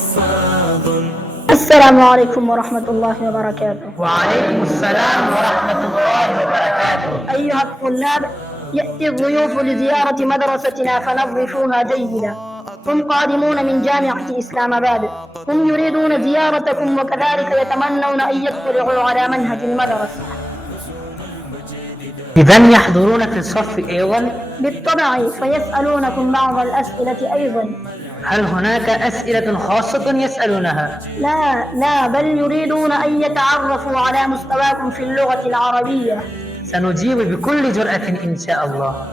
حفاظ. السلام عليكم ورحمة الله وبركاته. وعليكم السلام ورحمة الله وبركاته. أيها الطلاب، يأتي الضيوف لزيارة مدرستنا فنظفوها جيدا. هم قادمون من جامعة إسلام آباد. هم يريدون زيارتكم وكذلك يتمنون أن يطلعوا على منهج المدرسة. إذن يحضرون في الصف أيضا؟ بالطبع، فيسألونكم بعض الأسئلة أيضا. هل هناك أسئلة خاصة يسألونها؟ لا، بل يريدون أن يتعرفوا على مستواكم في اللغة العربية. سنجيب بكل جرأة إن شاء الله.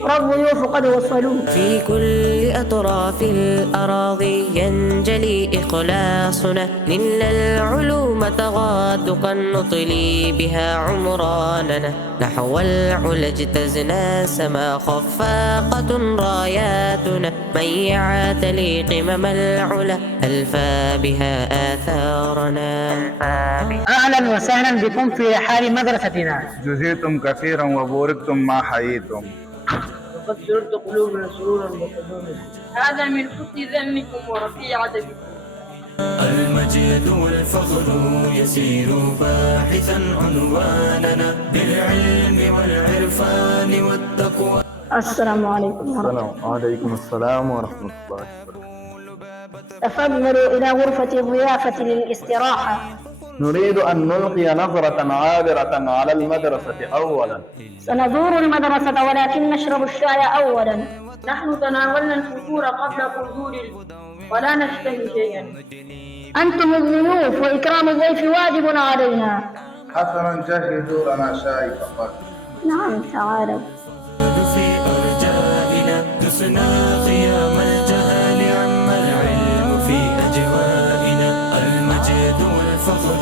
والضيوف قد وصلوا. في كل أطراف الأراضي ينجلي إخلاصنا، نلنا العلوم تغادقا نطلي بها عمراننا. نحو العلا اجتزنا سما خفاقة راياتنا، من يعتلي قمم العلا ألفى بها آثارنا. أهلا وسهلا بكم في رحاب مدرستنا. جزيتم كثيرا وبوركتم ما حييتم. وقد سررت قلوبنا سرورا وتدوما، هذا من حسن ظنكم ورفيع عددكم. المجد والفخر يسير باحثا عنواننا، بالعلم والعرفان والتقوى. السلام عليكم ورحمة الله. وعليكم السلام ورحمة الله وبركاته. تفضلوا إلى غرفة الضيافة للاستراحة. نريد أن نلقي نظرة عابرة على المدرسة أولا. سنزور المدرسة ولكن نشرب الشاي أولا. نحن تناولنا الفطور قبل حضور ولا نشتهي شيئا. أنتم الضيوف وإكرام الضيف واجب علينا. حسنا، جهزوا لنا شاي فقط. نعم، تعالوا. في أرجائنا دسنا خيام الجهل، عم العلم في أجوائنا. المجد والفخر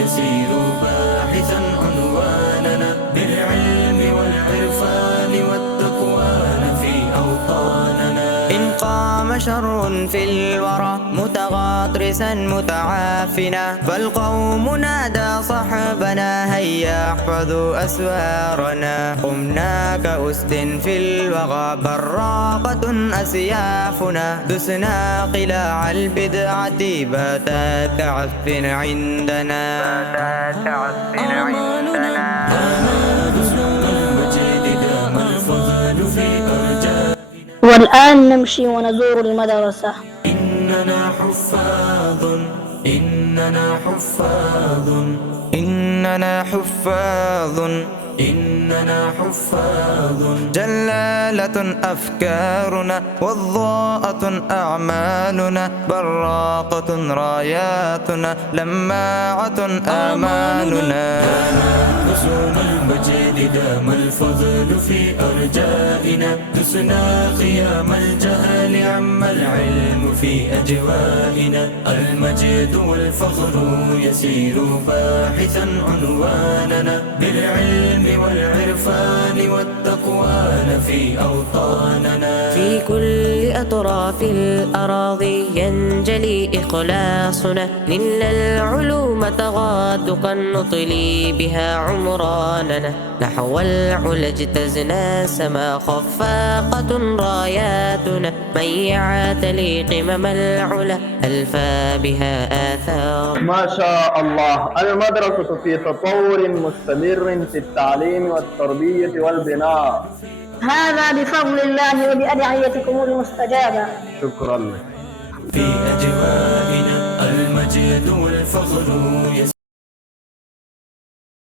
يسير باحثا عنواننا، بالعلم والعرفان والتقوى في أوطاننا. إن قام شر في الورى متغاطرسا متعافنا، فالقوم نادى صحبنا هيا احفظوا أسوارنا. قمنا كأسد في الوغى براقة أسيافنا، دسنا قلاع البدعة باتت كعسف عندنا. والآن نمشي ونزور المدرسة. إننا حفاظ، إننا حفاظ، إننا حفاظ، إننا حفاظ. جلالة أفكارنا وضاءة أعمالنا، براقة راياتنا لماعة آمالنا. رسول المجد دام الفضل في أرجائنا، دسنا خيام الجهل عم العلم في أجوائنا. المجد والفخر يسير باحثا عنواننا، بالعلم والعرفان والتقوى في أوطاننا. في كل أطراف الأراضي ينجلي إخلاصنا، نلنا العلوم تغادقا نطلي بها عمراننا. نحو العلا اجتزنا سما خفاقة راياتنا، من يعتلي قمم العلا ألفى بها آثار. ما شاء الله، المدرسة في تطور مستمر في التعليم والتربية والبناء. هذا بفضل الله وبأدعيتكم المستجابة. شكرا لك. في أجوائنا المجد والفخر